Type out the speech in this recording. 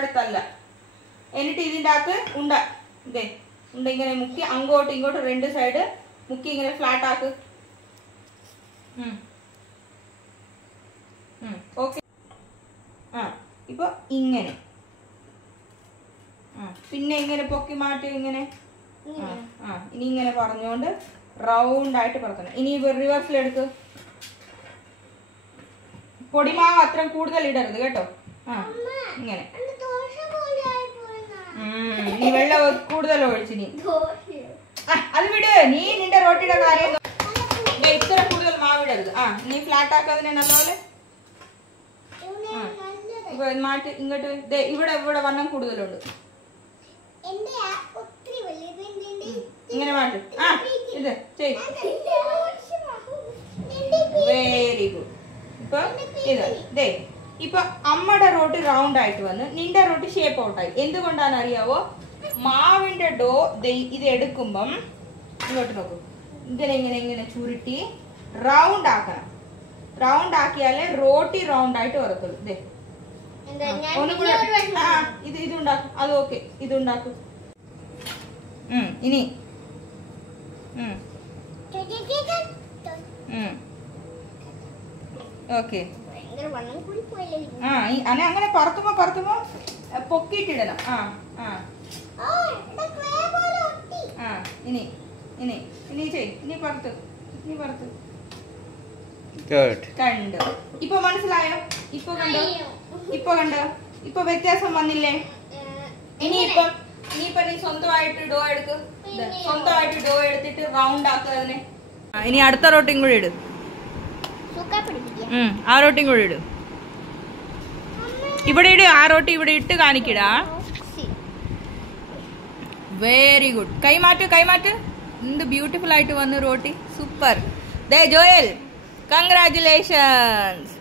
അവിടെ തല്ല. എന്നിട്ട് ഇതിൻ്റെ അകത്ത് ഉണ്ട ഇതേ ഉണ്ട ഇങ്ങനെ മുക്കി അങ്ങോട്ടും ഇങ്ങോട്ടും 2 സൈഡ് മുക്കി ഇങ്ങനെ ഫ്ലാറ്റ് ആക്ക്. ഓക്കെ. ഇപ്പൊ ഇങ്ങനെ പിന്നെ ഇങ്ങനെ പൊക്കി മാറ്റി ഇങ്ങനെ ഇനി ഇങ്ങനെ പറഞ്ഞുകൊണ്ട് റൗണ്ട് ആയിട്ട് പറക്കണം. ഇനി റിവേഴ്സിലെടുക്ക്. പൊടിമാവ് അത്ര കൂടുതൽ ഇടരുത് കേട്ടോ. ഇങ്ങനെ നീ വെള്ളം കൂടുതൽ ഒഴിച്ചു. നീ അത് വിട്. നീ നിന്റെ റോട്ടിയുടെ കാര്യം ഇത്ര കൂടുതൽ മാവിടരുത്. നീ ഫ്ലാറ്റ് ആക്കാതിനെ നല്ലപോലെ മാറ്റി ഇങ്ങോട്ട്. ഇവിടെ ഇവിടെ വണ്ണം കൂടുതലുണ്ട്. ഇങ്ങനെ മാറ്റി. ഇത് ചെയ്. Very good. ഇപ്പൊ ഇത് ദേ ഇപ്പൊ അമ്മയുടെ റോട്ടി റൗണ്ട് ആയിട്ട് വന്ന് നിന്റെ റോട്ടി ഷേപ്പ് ഔട്ടായി. എന്തുകൊണ്ടാണ് അറിയാവോ? മാവിന്റെ ഡോ ഇത് എടുക്കുമ്പം ഇങ്ങോട്ട് നോക്കും. ഇങ്ങനെ ഇങ്ങനെ ഇങ്ങനെ ചുരുട്ടി റൗണ്ട് ആക്കണം. റൗണ്ട് ആക്കിയാലേ റോട്ടി റൗണ്ട് ആയിട്ട് വരത്തുള്ളൂ. ഇതേ ഇത് ഉണ്ടാക്കും. അത് ഓക്കെ. ഇത് ഉണ്ടാക്കും. ഇനി ഓക്കെ. അങ്ങനെ പറത്തുമ്പോ പൊക്കിയിട്ടിടണം. ഇനി ഇനി ഇനി ചെയ്. ഇനി പറത്ത്. ഇനി പറത്ത്. കണ്ടോ? ഇപ്പൊ മനസ്സിലായോ? ഇപ്പൊ കണ്ടോ? ഇപ്പൊ വ്യത്യാസം വന്നില്ലേ? ഇനിയിപ്പൊ നീ സ്വന്തമായിട്ട് ഡോ എടുക്ക്. സ്വന്തമായിട്ട് ഡോ എടുത്തിട്ട് റൗണ്ട് ആക്കുക അതിനെ. ഇനി അടുത്ത റോട്ടിയും കൂടി ഇട്. ആ റോട്ടിയും കൂടി ഇട്. ഇവിടെ ഇട്. ആ റോട്ടി ഇവിടെ ഇട്ട് കാണിക്കടാ. Very good. കൈമാറ്റ്. എന്ത് ബ്യൂട്ടിഫുൾ ആയിട്ട് വന്നു റോട്ടി. സൂപ്പർ. ദേ ജോയൽ, കൺഗ്രാറ്റുലേഷൻസ്.